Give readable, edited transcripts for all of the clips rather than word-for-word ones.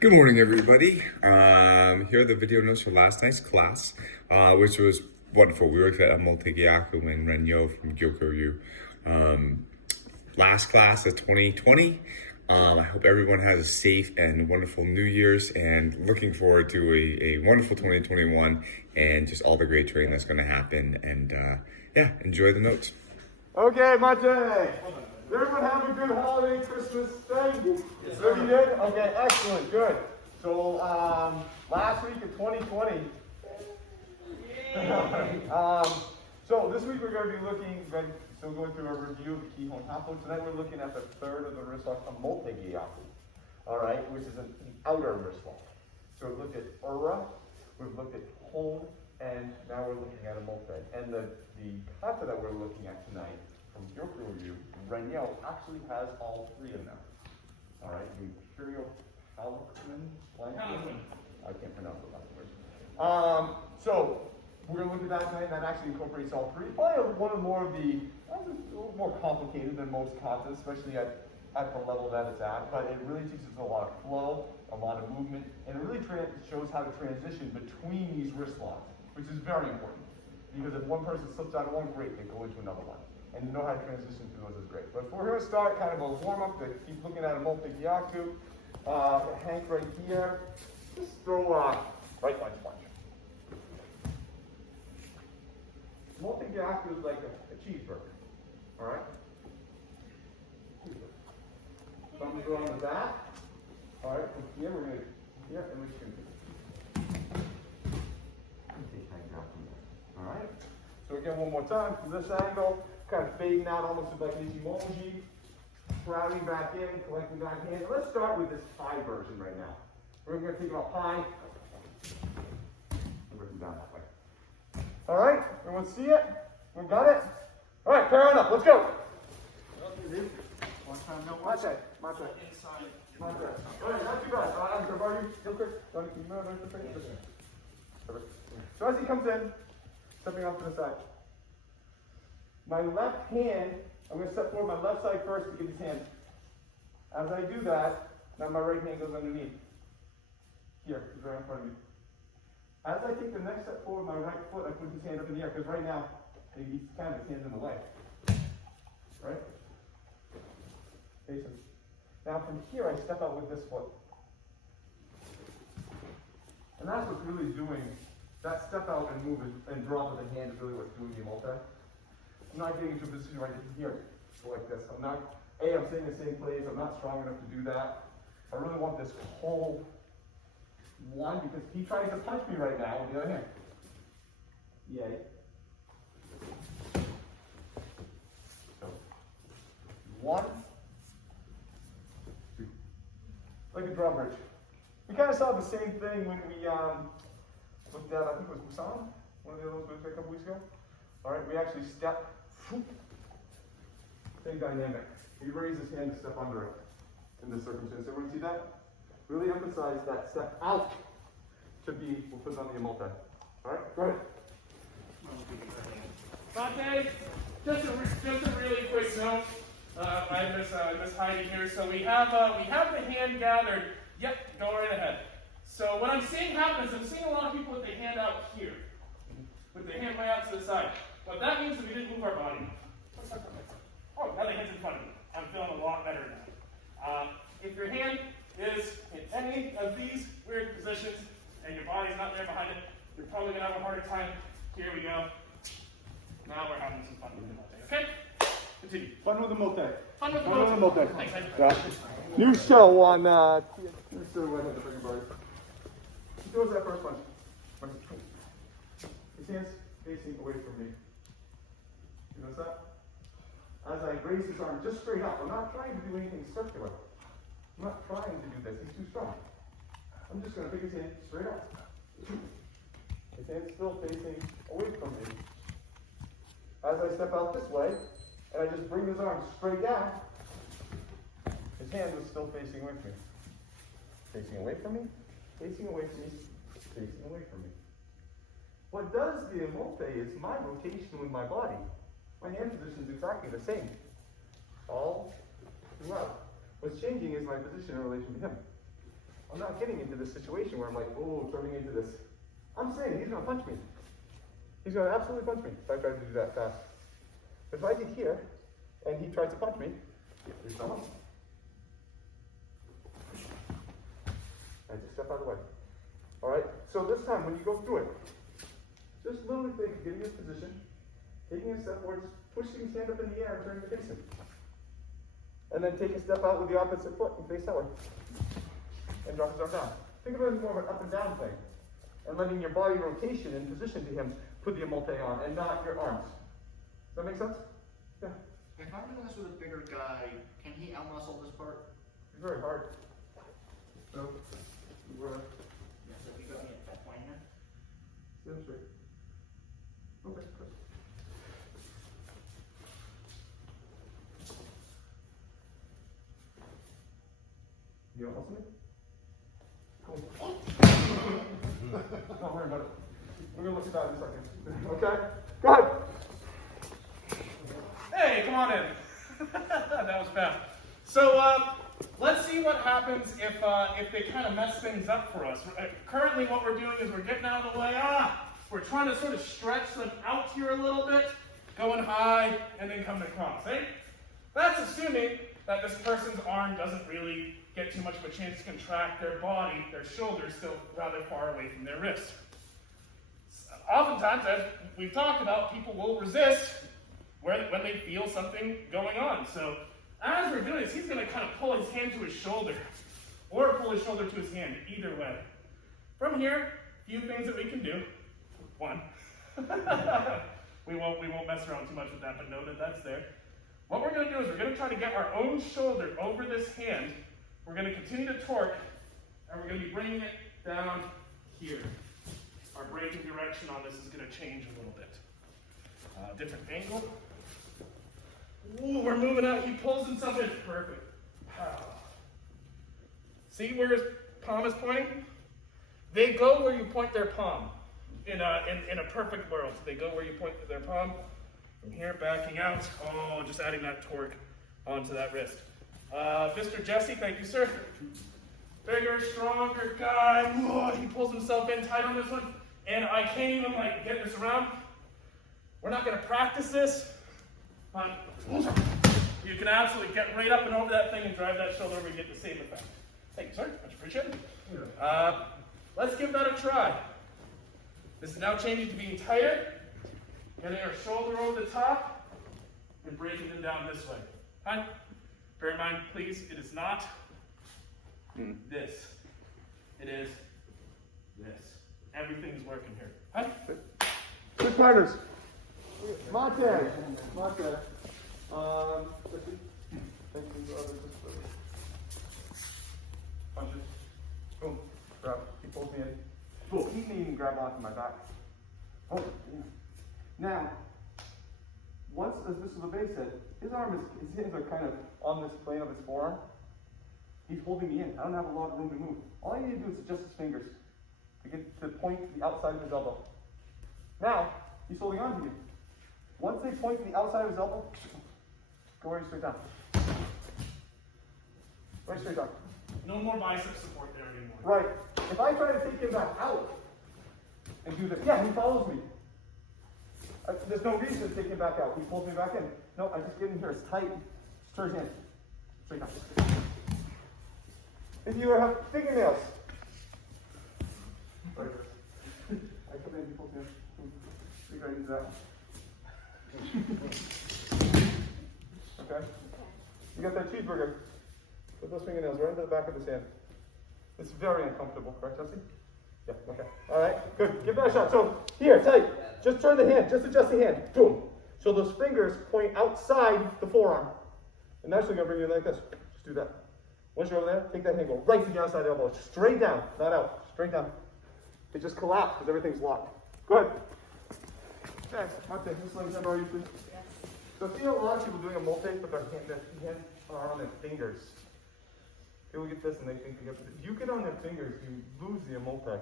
Good morning, everybody. Here are the video notes for last night's class, which was wonderful. We worked at Omote Gyaku Renyo from Gyaku Renyo. Last class of 2020. I hope everyone has a safe and wonderful New Year's, and looking forward to a wonderful 2021 and just all the great training that's going to happen. And yeah, enjoy the notes. Okay, Mate. Did everyone have a good holiday Christmas thing? Yes, sir. You did? Okay, excellent, good. So, last week of 2020. So this week we're going to be still going through a review of the Kihon Hapo. Tonight we're looking at the third of the wrist lock, Omote Gyaku. All right, which is an outer wrist lock. So we've looked at Ura, we've looked at Hone, and now we're looking at Omote. And the kata that we're looking at tonight from Gyaku Renyo actually has all three in there. All right, the Imperial Palanquin. I can't pronounce the last word. So we're going to look at that tonight. That actually incorporates all three. Probably one of more of the, a little more complicated than most katas, especially at the level that it's at. But it really teaches a lot of flow, a lot of movement, and it really shows how to transition between these wrist locks, which is very important. Because if one person slips out of one, great, they go into another one. And to know how to transition through those is great. But we're going to start kind of a warm-up to keep looking at Omote Gyaku. Hank right here. Just throw right lunge punch. Omote Gyaku is like a cheeseburger. All right? Cheeseburger. Thumbs go on the back. All right, from here we're going to, here, and we're just going to take Hank out from there. All right? So again, one more time from this angle, kind of fading out almost like an Ichimoji, crowding back in, collecting back in. Let's start with this high version right now. We're going to take it up high, and bring it down that way. All right, everyone see it? We got it? All right, carry on up. Let's go. One time, no Mate. Inside. All right, not too bad. Real quick. So as he comes in, stepping off to the side. My left hand, I'm going to step forward my left side first to get his hand. As I do that, now my right hand goes underneath. Here, he's right in front of me. As I take the next step forward, my right foot, I put his hand up in the air, because right now, he's kind of his hand's in the way. Right? Face him. Now from here, I step out with this foot. And that's what's really doing, that step out and move and drop of the hand is really what's doing the Omote. I'm not getting into a position right here, go like this. I'm staying in the same place. I'm not strong enough to do that. I really want this whole one, because he tries to punch me right now with the other hand. Yay. So, 1, 2. Like a drawbridge. We kind of saw the same thing when we looked at, I think it was Busan, one of the others we looked at a couple weeks ago. All right, we actually step, same dynamic. He raised his hand to step under it in this circumstance. Everyone see that? Really emphasize that step out to be, we'll put it on the Omote. All right, go ahead. Mate, just a really quick note. I miss Heidi here. So we have the hand gathered. Yep, go right ahead. So what I'm seeing happen is I'm seeing a lot of people with their hand out here, with their hand way out to the side. What that means is we didn't move our body. Oh, now the hand's in front of me. I'm feeling a lot better now. If your hand is in any of these weird positions and your body's not there behind it, you're probably going to have a harder time. Here we go. Now we're having some fun with the Omote. Okay? Continue. Fun with the Omote. Fun with the Omote. Thanks, yeah. New show on He throws that first punch. His hands facing away from me. You notice that? As I raise his arm just straight up, I'm not trying to do anything circular. I'm not trying to do this. He's too strong. I'm just going to pick his hand straight up. His hand's still facing away from me. As I step out this way, and I just bring his arm straight down, his hand was still facing away from me. Facing away from me, facing away from me, facing away from me. What does the Omote is my rotation with my body. My hand position is exactly the same all throughout. What's changing is my position in relation to him. I'm not getting into this situation where I'm like, oh, turning into this. I'm saying he's gonna punch me. He's gonna absolutely punch me if I try to do that fast. If I get here, and he tries to punch me, there's someone. I just step out of the way. Alright, so this time when you go through it, just literally think of getting in position, taking a step forward, pushing his hand up in the air and turning to face him. And then take a step out with the opposite foot and face that way. And drop his arm down. Think of it as more of an up and down thing. And letting your body rotation in position to him put the omote on and not your arms. Does that make sense? Yeah. If I'm doing this with a bigger guy, can he outmuscle this part? It's very hard. So, we're Yeah, so if you got me at that point here. stand straight. Okay, good. You don't listen to me? Cool. Don't worry about it. We're gonna look at that in a second. Okay? Go ahead. Hey, come on in. That was fast. So let's see what happens if they kind of mess things up for us. Currently, what we're doing is we're getting out of the way. We're trying to sort of stretch them out here a little bit, going high, and then coming across. Eh? That's assuming that this person's arm doesn't really get too much of a chance to contract their body, their shoulders still rather far away from their wrist. Oftentimes, as we've talked about, people will resist when they feel something going on. So as we're doing this, he's going to kind of pull his hand to his shoulder, or pull his shoulder to his hand, either way. From here, a few things that we can do. One, we won't mess around too much with that, but know that that's there. What we're going to do is we're going to try to get our own shoulder over this hand. We're going to continue to torque, and we're going to be bringing it down here. Our braking direction on this is going to change a little bit. Different angle. Ooh, we're moving out. He pulls himself in. Perfect. See where his palm is pointing? They go where you point their palm. In a perfect world, they go where you point their palm. From here, backing out. Oh, just adding that torque onto that wrist. Mr. Jesse, thank you, sir. Bigger, stronger guy. Whoa, he pulls himself in tight on this one. And I can't even get this around. We're not going to practice this. But you can absolutely get right up and over that thing and drive that shoulder over and get the same effect. Thank you, sir. Much appreciated. Let's give that a try. This is now changing to being tighter. Getting our shoulder over the top and breaking them down this way. Fine. Bear in mind, please, it is not this. It is this. Everything is working here. Fine. Good partners. Monte. Thank you. Punches. Boom. Grab. He pulls me in. Boom. He didn't even grab onto my back. Oh, yeah. Now, once, as Mr. LeBay said, his hands are kind of on this plane of his forearm. He's holding me in. I don't have a lot of room to move. All I need to do is adjust his fingers to get to point to the outside of his elbow. Now, he's holding on to you. Once they point to the outside of his elbow, go right straight down. Right straight down. No more bicep support there anymore. Right. If I try to take him back out and do this, yeah, he follows me. There's no reason to take him back out. He pulls me back in. No, I just get in here. It's tight. Straight in. Straight down. If you have fingernails. Right. I come in, he pulls me in. We right into that. Okay? You got that cheeseburger. Put those fingernails right into the back of his hand. It's very uncomfortable, correct, Jesse? Yeah, okay. All right, good. Give that a shot. So, here, tight. Just turn the hand. Just adjust the hand. Boom. So those fingers point outside the forearm. And that's going to bring you like this. Just do that. Once you're over there, take that hand, go right to the outside elbow. Straight down, not out. Straight down. It just collapsed because everything's locked. Go ahead. Okay, Monte, just let me know you please. So see a lot of people doing a multi, but their hands are on their fingers. People get this and they think they get this. If you get on their fingers, you lose the multi.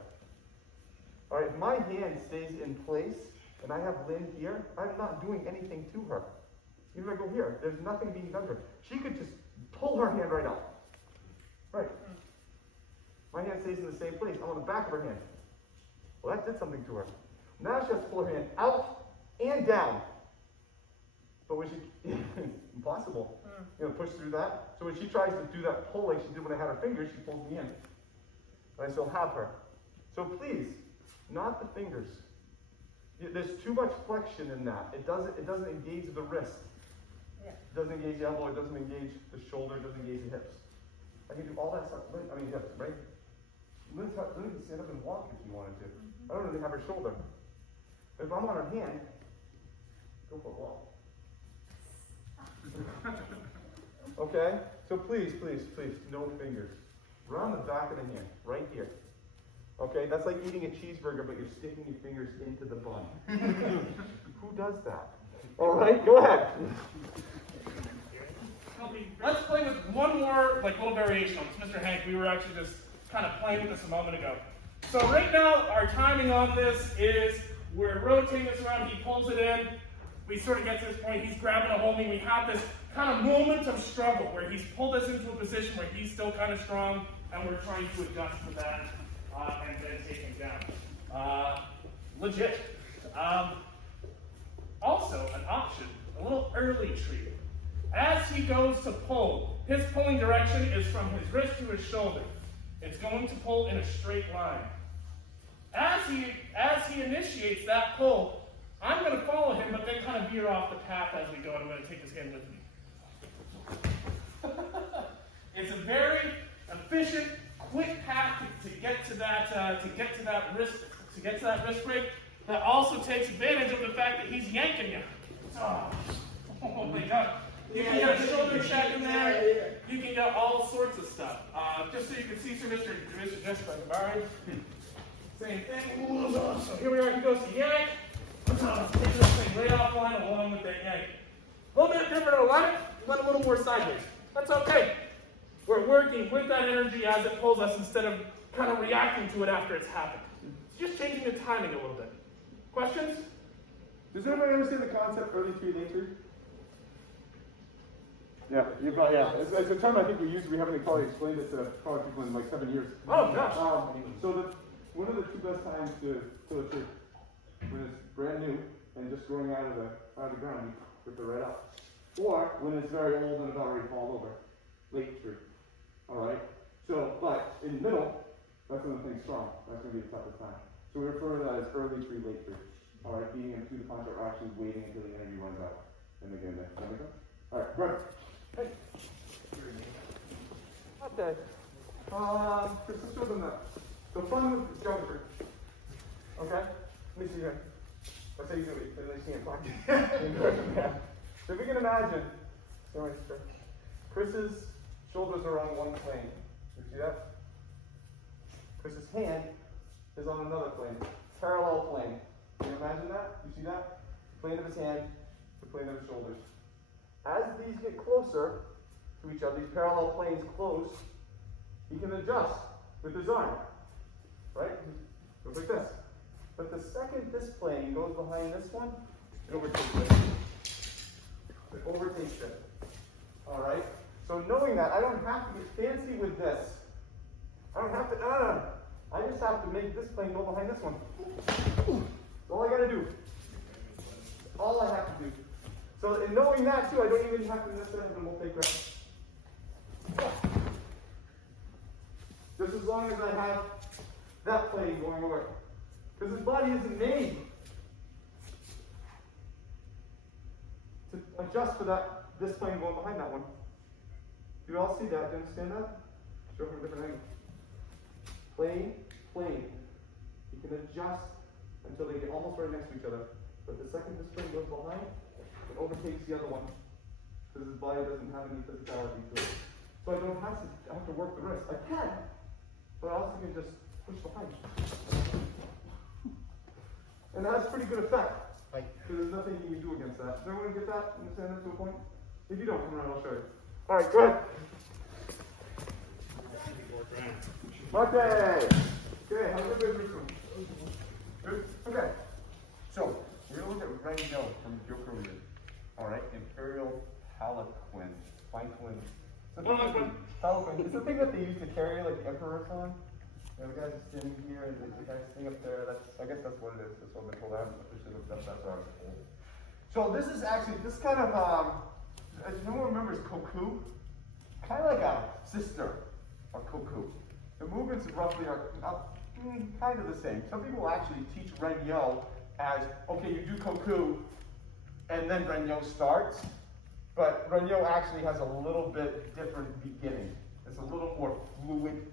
All right, if my hand stays in place and I have Lynn here, I'm not doing anything to her. Even if I go here, there's nothing being done to her. She could just pull her hand right out. Right. My hand stays in the same place. I'm on the back of her hand. Well, that did something to her. Now she has to pull her hand out and down. But when she, impossible, push through that. So when she tries to do that pull like she did when I had her fingers, she pulls me in. And I still have her. So please, not the fingers. There's too much flexion in that. It doesn't engage the wrist. Yeah. It doesn't engage the elbow. It doesn't engage the shoulder. It doesn't engage the hips. I can do all that stuff. Hips, right? Lynn can stand up and walk if she wanted to. I don't really have her shoulder. If I'm on her hand, go for a walk. Okay? So please, no fingers. Around the back of the hand, right here. Okay? That's like eating a cheeseburger, but you're sticking your fingers into the bun. Who does that? All right, go ahead. Let's play with one more little variation on this. Mr. Hank, we were actually just kind of playing with this a moment ago. So right now, our timing on this is we're rotating this around, he pulls it in, we sort of get to this point, he's grabbing a hold of me, we have this kind of moment of struggle where he's pulled us into a position where he's still kind of strong, and we're trying to adjust to that, and then take him down. Legit. Also, an option, a little early treat. As he goes to pull, his pulling direction is from his wrist to his shoulder. It's going to pull in a straight line. As he initiates that pull, I'm going to follow him, but then kind of veer off the path as we go, and I'm going to take his hand with me. It's a very efficient, quick path to get to that wrist break. That also takes advantage of the fact that he's yanking you. Oh my God. You can get a shoulder check in there. You can get all sorts of stuff. Just so you can see, sir, Mr. Jessica, all right? Same thing. So here we are. He goes to yank. Take this thing right offline along with that yank. A little bit different on the left, went a little more sideways. That's okay. We're working with that energy as it pulls us instead of kind of reacting to it after it's happened. It's just changing the timing a little bit. Questions? Does anybody understand the concept early tree, late tree? Yeah, it's a term I think we use. We haven't probably explained it to probably people in like 7 years. Oh gosh. So one of the two best times to kill a tree when it's brand new and just growing out of the ground, you rip it right out. Or when it's very old and it's already fallen over, late tree. All right. So, but in the middle, that's when the thing's strong. That's going to be the toughest time. So we refer to that as early tree, late tree. All right, being into the concept, we're actually waiting until the energy runs out and then get in there. Does that make sense? All right, Brett. Hey. Okay. Chris, let's show them that. The fun with geometry. Okay? Let me see here. Let's say you do it. Let me see it. So if we can imagine, Chris's shoulders are on one plane. You see that? Chris's hand is on another plane. Parallel plane. Can you imagine that? You see that? Plane of his hand, the plane of his shoulders. As these get closer to each other, these parallel planes close, he can adjust with his arm. Right? It goes like this. But the second this plane goes behind this one, it overtakes it. It overtakes it. Alright? So knowing that, I don't have to get fancy with this. I don't have to, I just have to make this plane go behind this one. That's all I gotta do. That's all I have to do. So in knowing that too, I don't even have to necessarily have a multi-graph. Just as long as I have that plane going over. Because his body isn't made to adjust for this plane going behind that one. Do you all see that? Do you understand that? Show from a different angle. Plane, plane. You can adjust until they get almost right next to each other. But the second this plane goes behind, it overtakes the other one. Because his body doesn't have any physicality to it. So I don't have to work the wrist. I can, but I also can just push behind. And that has pretty good effect. Because there's nothing you can do against that. Does everyone get that? Understand that to a point? If you don't, come around, I'll show you. Alright, go ahead. Okay. Okay, how's everybody doing? Good? Okay. So, we're going to look at Renyo from Gyaku Renyo. Alright, Imperial Palanquin. Palanquin. It's the thing that they used to carry like the emperors on. The guys standing here and the guys sitting up there, I guess that's what it is. That's what I've been told. I haven't officially looked up, that's what I was told. So this is actually, this kind of, as no one remembers Koku, kind of like a sister of Koku. The movements roughly are kind of the same. Some people actually teach Renyo as, okay, you do Koku, and then Renyo starts. But Renyo actually has a little bit different beginning. It's a little more fluid.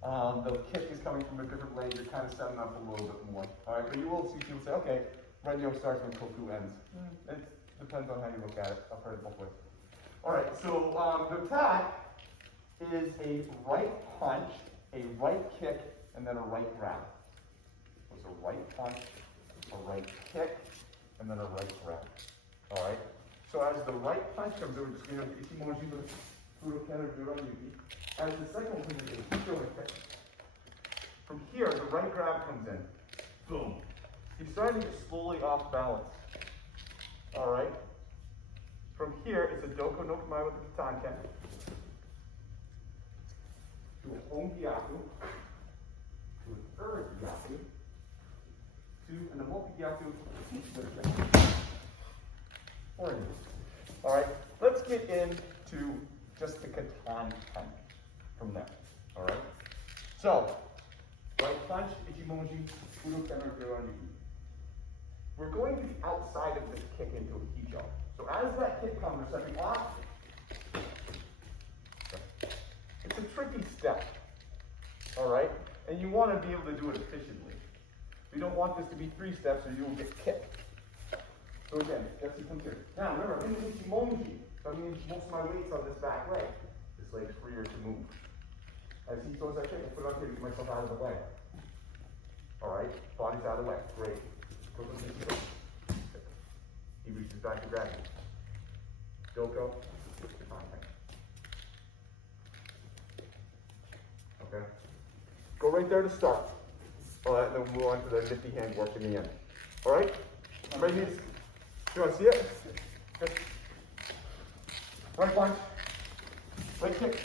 The kick is coming from a different leg. You're kind of setting up a little bit more. All right, but you will see people say, okay, Renyo starts when Koku ends. It depends on how you look at it. I've heard it both ways. All right, so the attack is a right punch, a right kick, and then a right grab. So it's a right punch, a right kick, and then a right grab. All right. So as the right punch comes over, just going to as the second one comes in, from here, the right grab comes in. Boom. He's starting to get slowly off balance. All right. From here, it's a doko no kamae with the tanken. To an Omote Gyaku. To an third Gyaku. To an Omote Gyaku. All right, let's get into just the katan punch from there. All right, so right punch, ichimoji, udo kemmer gyoani. We're going to the outside of this kick into a kijo. So as that kick comes, we're stepping off. It's a tricky step. All right, and you want to be able to do it efficiently. You don't want this to be 3 steps or you will get kicked. So again, that's the here. Now remember, I'm in the ichimonji, so that means most of my weight's on this back leg. This leg's freer to move. As he throws that kick, I put it on here to get myself out of the way. Alright, body's out of the way. Great. He reaches back to grab you. Doko. Okay. Go right there to start. Alright, then we'll move on to the nifty handwork in the end. Alright? Ready? You want to see it? Good. Right punch. Right kick.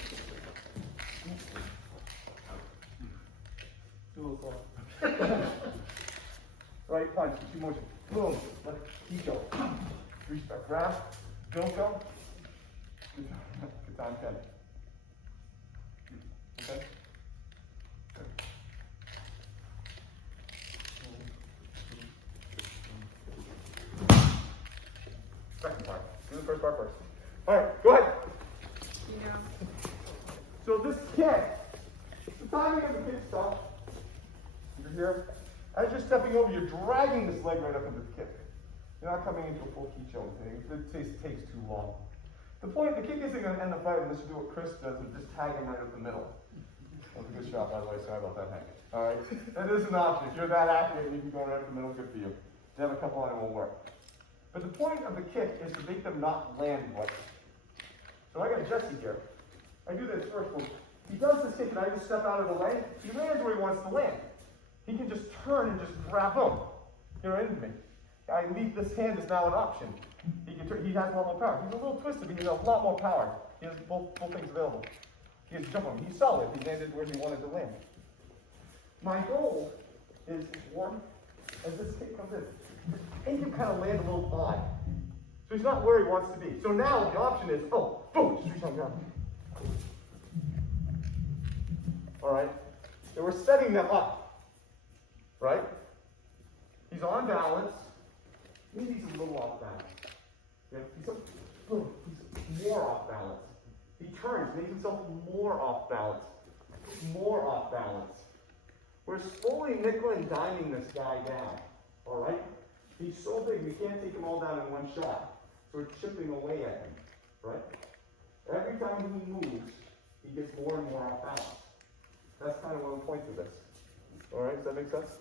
Right punch. Ichimoji. Boom. Left kijo. Reach back. Grab. Doko. Katan ken. Okay? Second part. Do the first part first. All right, go ahead. Yeah. So this kick, the timing of the kick stuff, you're here. As you're stepping over, you're dragging this leg right up into the kick. You're not coming into a full kicho thing. It takes too long. The kick isn't going to end the fight unless you do what Chris does and just tag him right up the middle. That was a good shot, by the way. Sorry about that, Hank. All right, that is an option. If you're that accurate, you can go right up the middle. Good for you. If you have a couple on, it won't work. But the point of the kick is to make them not land right. So I got Jesse here. I do this first one. He does this kick and I just step out of the way. He lands where he wants to land. He can just turn and just grab him. You're into me. This hand is now an option. He can turn, he has a lot more power. He's a little twisted, but he has a lot more power. He has both things available. He has jump on him. He's solid. He landed where he wanted to land. My goal is one, as this kick comes in, make him kind of land a little odd. So he's not where he wants to be. So now the option is, oh, boom, just reach on down. All right? So we're setting them up. Right? He's on balance. Maybe he's a little off balance. Yeah? He's more off balance. He turns, makes himself more off balance. More off balance. We're slowly nickel and diming this guy down. All right? He's so big, we can't take him all down in one shot. So we're chipping away at him, right? Every time he moves, he gets more and more off balance. That's kind of one of the points of this. All right, does that make sense?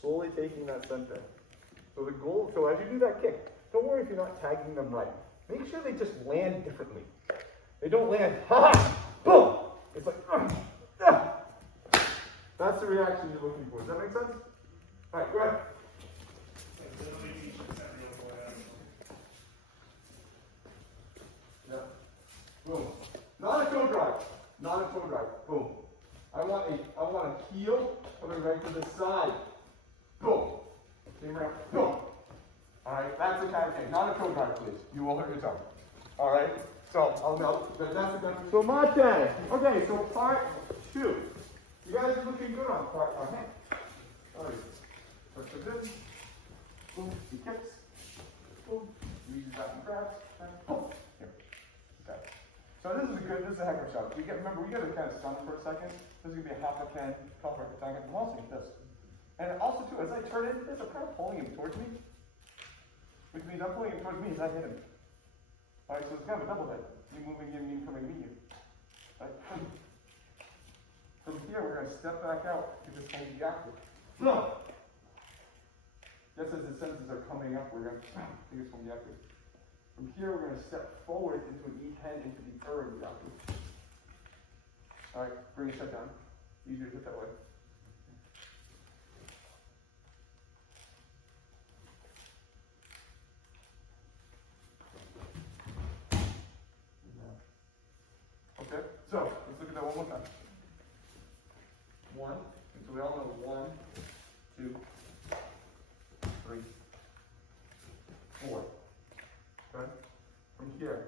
Slowly taking that center. So the goal, so as you do that kick, don't worry if you're not tagging them right. Make sure they just land differently. They don't land, ha-ha, boom! It's like, That's the reaction you're looking for. Does that make sense? All right, go ahead. Yeah. Boom. Not a toe drive. Not a toe drive. Boom. I want a heel coming right to the side. Boom. Same round. Boom. All right, that's the kind of thing. Not a toe drive, please. You will hurt your toe. All right. So I'll know that that's the kind of. So Mate. Okay. So part 2. You guys are looking good on part. Okay. All right. Push this. Boom. He kicks. Boom. Reaches out and grabs. And boom. Here. Okay. So this is a heck of a shot. Remember, we got to kind of stun for a second. This is gonna be a half a 10, call for a target, and also this. And also too, as I turn into this, I'm kind of pulling him towards me, which means I'm pulling him towards me as I hit him. All right, so it's kind of a double hit. Me moving him, me coming to meet you. Right? From here, we're gonna step back out to this Omote Gyaku. No. Just as the sentences are coming up, we're gonna take this Omote Gyaku. From here, we're going to step forward into an E10 into the Gyaku. All right, bring your step down. Easier to hit that way. Okay, so let's look at that one more time. 1, and so we all know 1, 2, 3, 4. Okay? From here,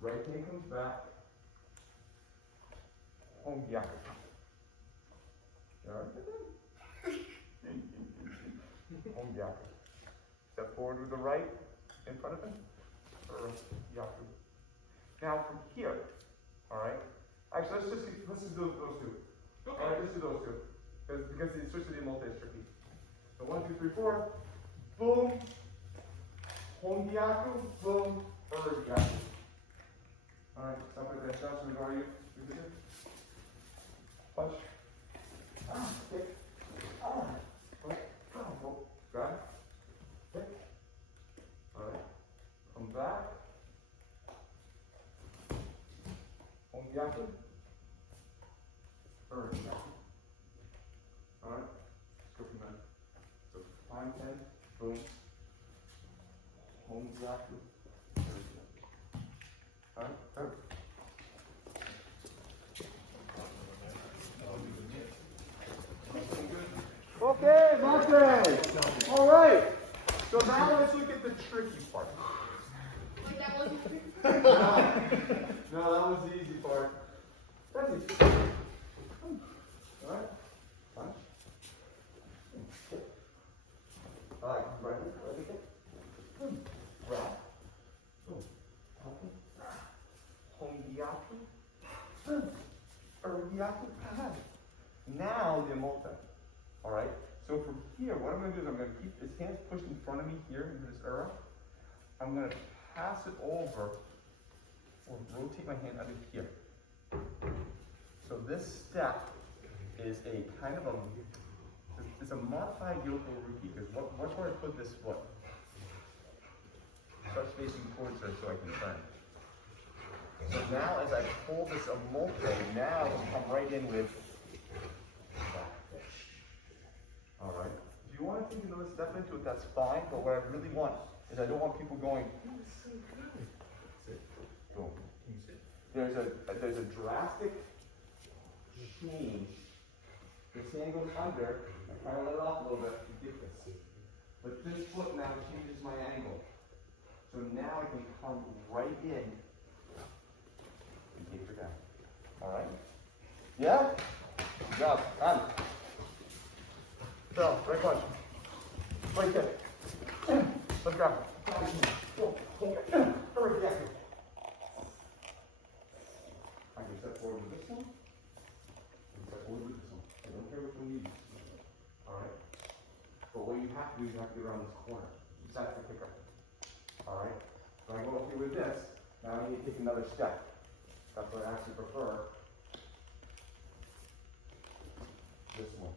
right knee comes back. Omote Gyaku. Omote Gyaku. Step forward with the right in front of him. Gyaku. Now from here, all right. Actually, let's just do those two. Okay. All right, let's do those two because the switch to the Omote is tricky. So 1, 2, 3, 4. Boom. Omote Gyaku, boom, Gyaku. Alright, stop like that. Johnson, who are you? Punch. Kick. Grab. Kick. Alright. Come back. Omote Gyaku. Gyaku. Alright, let's go from there. So 5, 10, boom. Omote Gyaku. Alright, okay, Mate. All right. So now let's look at the tricky part. Like that wasn't No, that was the easy part. That's easy. All right. Punch. All right, right. Grab. Omote Gyaku. Gyaku. Now the Omote. All right. So from here, what I'm going to do is I'm going to keep his hands pushed in front of me here into this era. I'm going to pass it over or rotate my hand under here. So this step is a kind of it's a modified Gyoko Ruki because watch where I put this foot. Start facing towards her so I can turn. So now as I pull this Omote, now I can come right in with that. All right. If you want to take another step into it, that's fine. But what I really want is I don't want people going. Boom. There's a drastic change. This hand goes under. I kind of let it off a little bit to get this. But this foot now changes my angle. So now I can come right in and take her down. All right? Yeah? Good job. On. So, right punch. Right kick. Let's grab it. I can step forward with this one. And step forward with this one. I don't care which one you use. Alright? But what you have to do is you have to get around this corner. That's the kicker. Alright? So I go up here with this. Now I need to take another step. That's what I actually prefer. This one.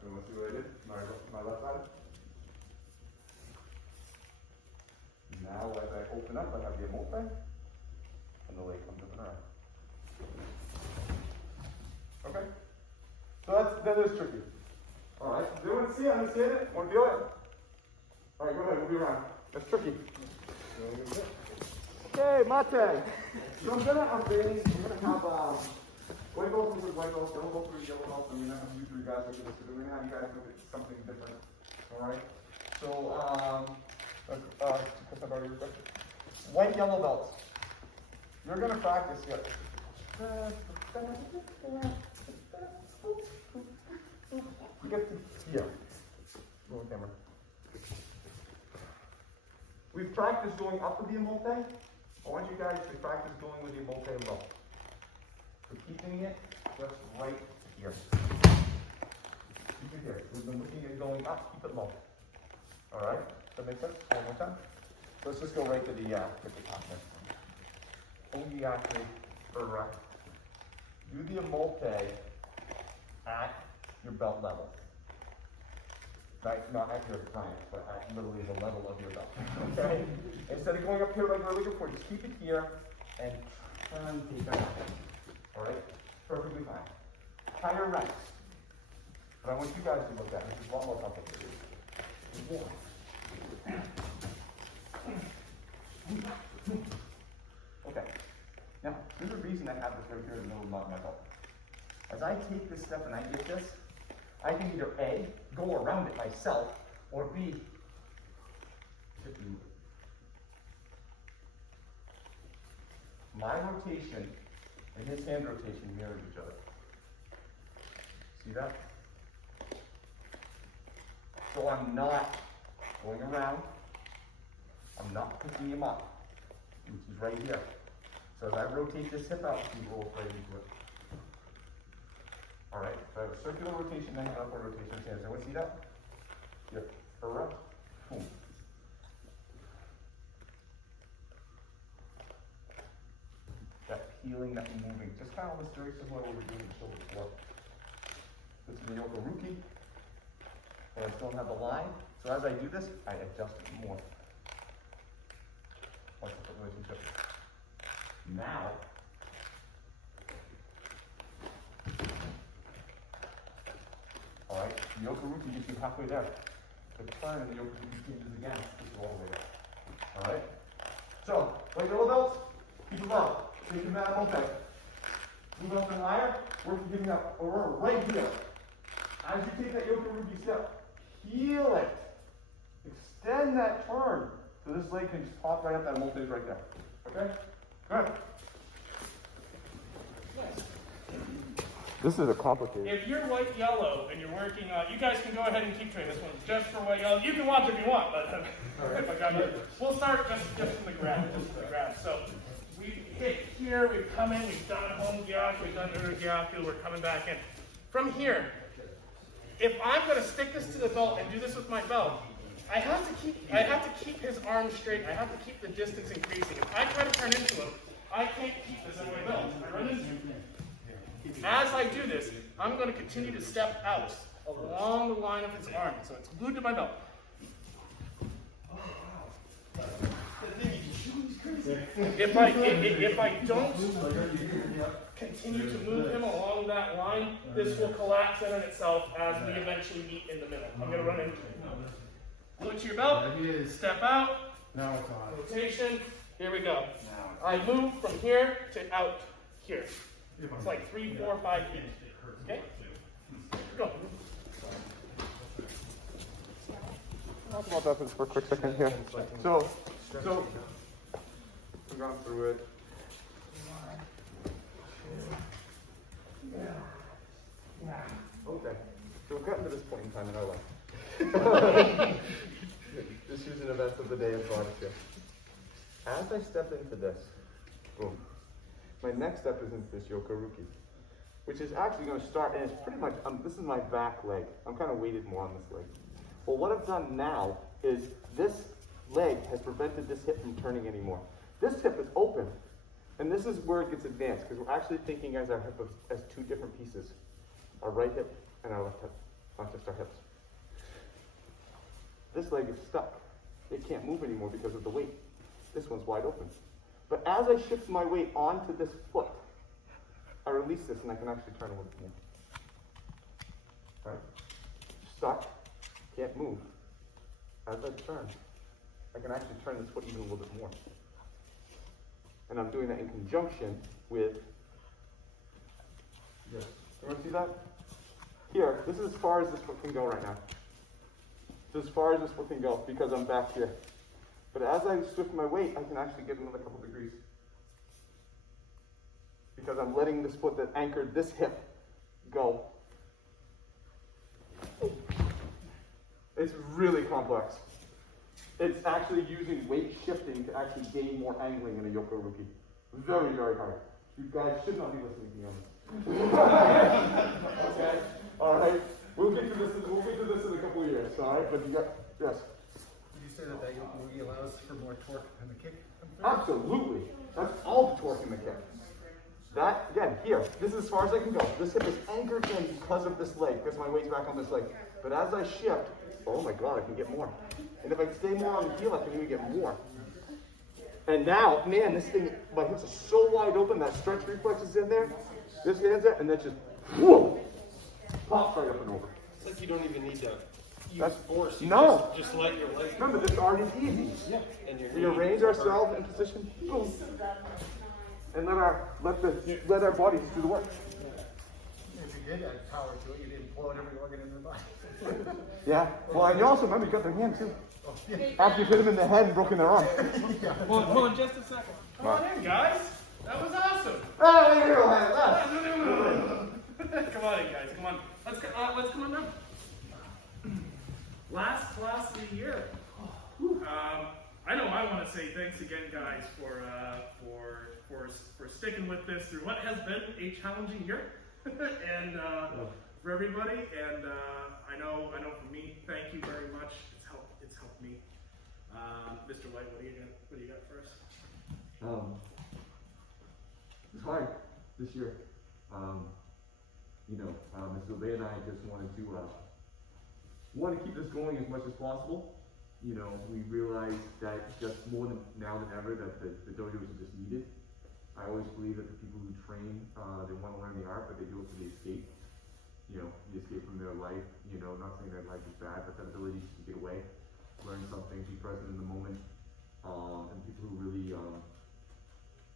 Everyone see what I did? My left side? Now as I open up, I have the Omote, and the leg comes up and around. Okay? So that is tricky. Alright, do you want to see it? Understand it? Want to feel it? Alright, go ahead, we'll be around. That's tricky. Okay, Mate. So I'm gonna have White belts are with white belts, yellow belts are with yellow belts, and we're gonna have you three guys look at this, because we're gonna have you guys look at something different. Alright? So, Chris, I've already requested. White, yellow belts. You're gonna practice here. Get to here. Roll camera. We've practiced going up with the Omote. I want you guys to practice going with the Omote low. So keeping it just right here. Keep it here. We've been looking at going up, keep it low. Alright? Does that make sense? One more time. So let's just go right to the top there. Omote Gyaku Renyo. Do the Omote at your belt level. Right? Not at your time, but at literally the level of your belt. Okay? Instead of going up here like we're looking for, just keep it here and turn the back. Alright? Perfectly fine. Higher reps. But I want you guys to look at it. This is a lot more complicated. Okay. Now, there's a reason I have this right here in the middle of my belt. As I take this step and I get this, I can either A, go around it myself, or B, just move it. My rotation and his hand rotation mirror each other. See that? So I'm not going around, I'm not picking him up, which is right here. So as I rotate this hip out, he rolls right into it. Alright, so I have a circular rotation, then an upward rotation of hands. Everyone see that? Here. Around. Boom. That peeling, that moving. Just kind of almost very similar to what we're doing in the shoulder before. This is the Yokoruki. And I still have the line. So as I do this, I adjust it more. Watch the relationship. Now, alright, the Yokoruki gets you halfway there. The turn and the Yokoruki changes again, gets you all the way there. Alright? So, white yellow belts, keep them up. Take them out, okay. Move up and higher, work to giving up aurora right here. As you take that Yokoruki step, heel it. Extend that turn. So this leg can just pop right up, that Omote is right there. Okay? Good. This is a complicated. If you're white yellow and you're working on, you guys can go ahead and keep training. This one's just for white yellow. You can watch if you want, but we'll start just from the grab. So we hit here, we've come in, we've done Omote Gyaku, we've done Omote Gyaku, we're coming back in. From here, if I'm going to stick this to the belt and do this with my belt, I have to keep his arms straight. I have to keep the distance increasing. If I try to turn into him, I can't keep this in my belt. I run into him. As I do this, I'm going to continue to step out along the line of his arm, so it's glued to my belt. If I don't continue to move him along that line, this will collapse in on itself as we eventually meet in the middle. I'm going to run into him. Look to your belt, step out, rotation, here we go. I move from here to out here. It's like 3, 4, 5 feet. Okay? Go. Talk about that for a quick second here. So we've gone through it. Okay. So we've gotten to this point in time in our life. Just using events of the day as brought us here. As I step into this, boom. My next step is into this Yokoruki, which is actually going to start, and it's pretty much, this is my back leg. I'm kind of weighted more on this leg. Well, what I've done now is this leg has prevented this hip from turning anymore. This hip is open, and this is where it gets advanced, because we're actually thinking as our hip as two different pieces, our right hip and our left hip, not just our hips. This leg is stuck. It can't move anymore because of the weight. This one's wide open. But as I shift my weight onto this foot, I release this and I can actually turn a little bit more. Right? Stuck, can't move. As I turn, I can actually turn this foot even a little bit more. And I'm doing that in conjunction with Yes. You want to see that? Here, this is as far as this foot can go right now. It's as far as this foot can go because I'm back here. But as I shift my weight, I can actually get another couple degrees. Because I'm letting this foot that anchored this hip go. It's really complex. It's actually using weight shifting to actually gain more angling in a Yoko Ruki. Very, very hard. You guys should not be listening to me on this. Okay? Alright? We'll get to this in a couple of years, alright? But you got, yes? Would you say that Yoko Ruki allows for more torque than the kick? Absolutely. That's all the torque in the kick. That, again, here, this is as far as I can go. This hip is anchored in because of this leg, because my weight's back on this leg. But as I shift, oh my God, I can get more. And if I stay more on the heel, I can even get more. And now, man, this thing, my hips are so wide open, that stretch reflex is in there. This hand's there, and that just, whoa, pops right up and over. It's like you don't even need to use That's force. You no. just let your legs. Remember, this art is easy. Yeah. And We arrange ourselves in position, boom, and let our bodies do the work. If you did add power to it, you didn't blow every organ in the body. Yeah. Well, and you also remember you got their hand too. After you hit them in the head and broken their arm. Hold on just a second. Come on in, guys. That was awesome. Oh, you don't have that. Come on in, guys. Come on. Let's come on down. Last class of the year. I know I want to say thanks again, guys, for sticking with this through what has been a challenging year, and for everybody. And I know for me, thank you very much. It's helped me. Mr. White, what do you got for us? It's hard this year. Mr. Lee and I just wanted to keep this going as much as possible. You know, we realized that just more than now than ever that the dojos are just needed. I always believe that the people who train, they want to learn the art, but they do it for the escape. You know, the escape from their life. You know, not saying that life is bad, but that ability to get away, learn something, be present in the moment, and people who really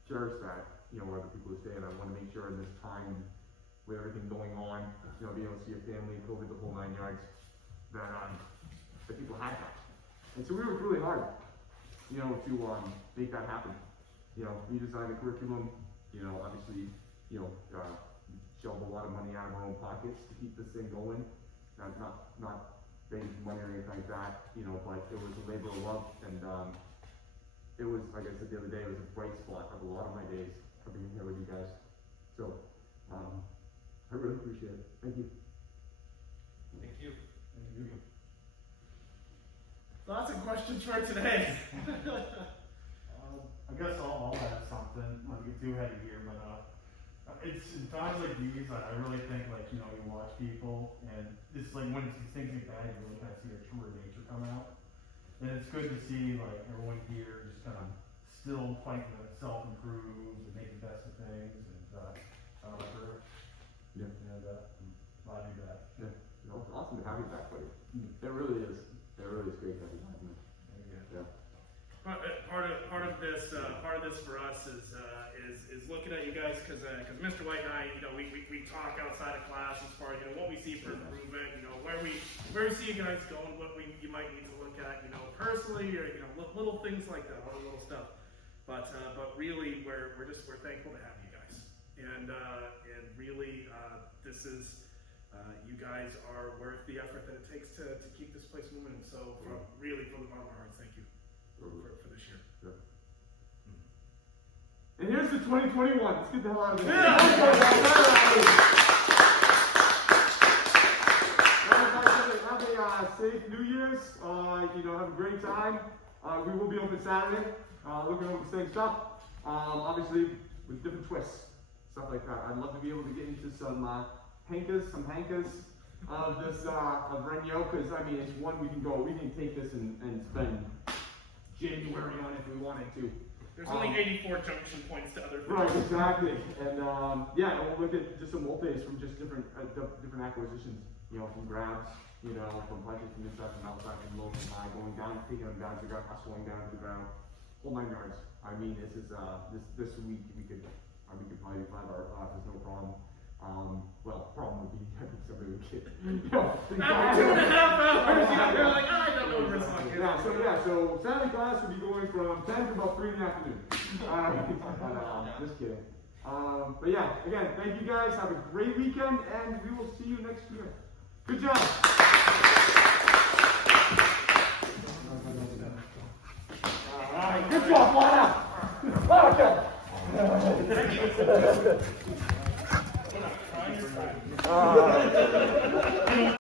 cherish that, you know, where other people are staying. I want to make sure in this time with everything going on, you know, being able to see a family, COVID, the whole 9 yards, that people had that. And so we worked really hard, you know, to make that happen. You know, we designed a curriculum, you know, obviously, you know, shelved a lot of money out of our own pockets to keep this thing going. Not begging for money or anything like that, you know, but it was a labor of love, and it was, like I said the other day, it was a bright spot of a lot of my days of being here with you guys. So, I really appreciate it. Thank you. Thank you. Lots of questions for today. I guess I'll add something, not to get too heady here, but it's in times like these, I really think, like, you know, you watch people, and it's like when these things get bad, you really kind of see their truer nature come out. And it's good to see, like, everyone here just kind of still fighting to self-improve and make the best of things, and Yeah. I do that. Yeah. No, it's awesome to have you back, buddy. It really is. It really is great to have you back. Yeah. Part of this for us is looking at you guys, because Mr. White and I, you know, we talk outside of class as far as, you know, what we see for improvement, you know, where we see you guys going, what you might need to look at, you know, personally, or, you know, little things like that, all the little stuff. But really, we're thankful to have you guys, and really, this is. You guys are worth the effort that it takes to keep this place moving. And so, really, from the bottom of our hearts, thank you for this year. Yeah. And here's the 2021. Let's get the hell out of here. Have a safe New Year's. You know, have a great time. We will be open Saturday, looking over the same stuff. Obviously, with different twists, stuff like that. I'd love to be able to get into some hankas of this of Renyo, because I mean, it's one we can take this and spend January on if we wanted to. There's only 84 junction points to other things. Right, exactly. And yeah, and we'll look at just some multis from just different acquisitions. You know, from grabs, you know, from punches from inside, from outside, from low, from high, going down, taking them down to the ground, hustling down to the ground, whole 9 yards. I mean, this is this week we could probably do 5 hour classes, no problem. Well, problem would be somebody would get, you know. After 2.5 hours, you're like, I don't know where this one is. So Saturday class will be going from 10 to about 3 in the afternoon. Just kidding. But yeah, again, thank you guys. Have a great weekend, and we will see you next year. Good job. All right, good job, Lana. Lana, good.